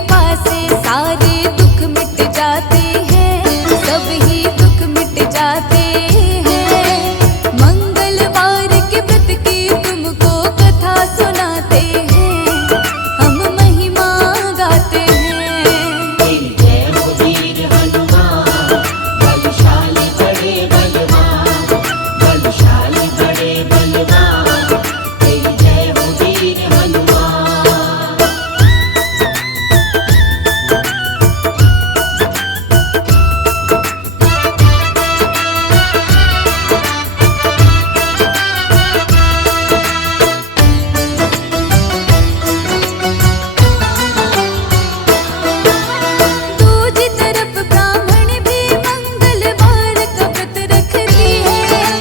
कृपा से सारे दुख मिट जाते हैं, सब ही दुख मिट जाते हैं। मंगलवार के व्रत की तुमको कथा सुनाते हैं, हम महिमा गाते हैं। तेरी जय हो वीर हनुमान, बलशाली बड़े बलवान, बलशाली बड़े बलवान, तेरी जय हो वीर हनुमान। दूजी तरफ ब्राह्मण भी मंगलवार का व्रत रखती है,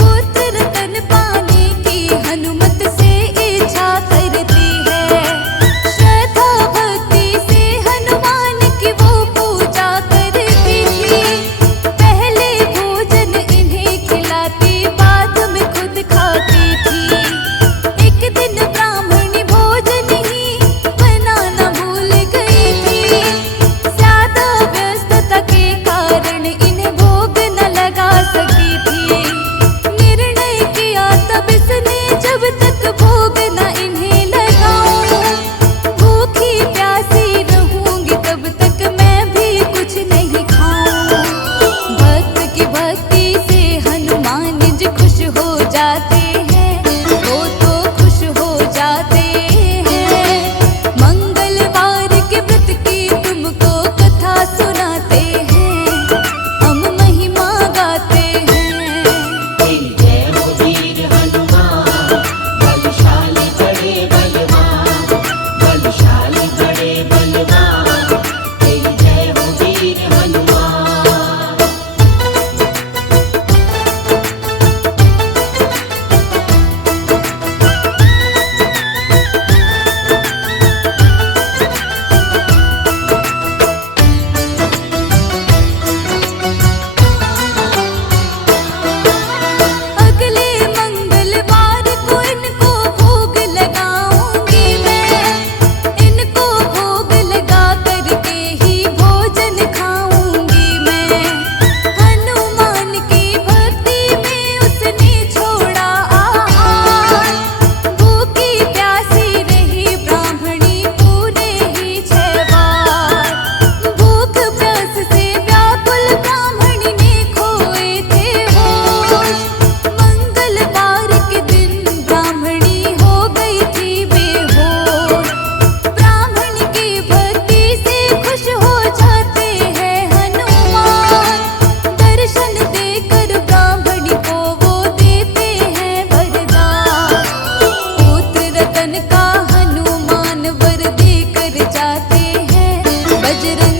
पुत्र तन पाने की हनुमत से इच्छा करती है। श्रद्धा भक्ति से हनुमान की वो पूजा करती थी, पहले भोजन इन्हें खिलाती, बाद में खुद खाती थी। एक दिन ब्राह्मणी भोजन ही बनाना भूल गई थी, ज्यादा व्यस्तता के कारण इन्हें भोग न लगा सकी थी। निर्णय किया तब इसने, जब तक भोग न इन्हें लगाऊं, भूखी प्यासी रहूंगी तब तक मैं भी कुछ नहीं खाऊं। भक्त की भक्ति से हनुमान जी खुश हो जाते हैं, वो तो खुश हो जाते हैं। मंगलवार के व्रत की तुमको कथा सुनाते हैं, हम महिमा गाते हैं। तेरी जय हो वीर हनुमान, बलशाली बड़े बलवान, बलशाली बड़े बलवान, तेरी जय हो वीर हनुमान। अगले मंगलवार को इनको भोग लगाऊंगी मैं, इनको भोग लगा करके ही भोजन खाऊंगी मैं। हनुमान की भक्ति में उसने छोड़ा आहार, भूखी प्यासी रही ब्राह्मणी पूरे ही 6 बार। भूख प्यास से व्याकुल ब्राह्मणी ने खोए थे होश, मंगलवार के दिन ब्राह्मणी हो गई थी बेहोश। ब्राह्मण की भक्ति से खुश हो जाते हैं हनुमान, दर्शन देकर ब्राह्मणी को वो देते हैं वरदान। पुत्र रतन का हनुमान वर देकर जाते हैं, बजरंग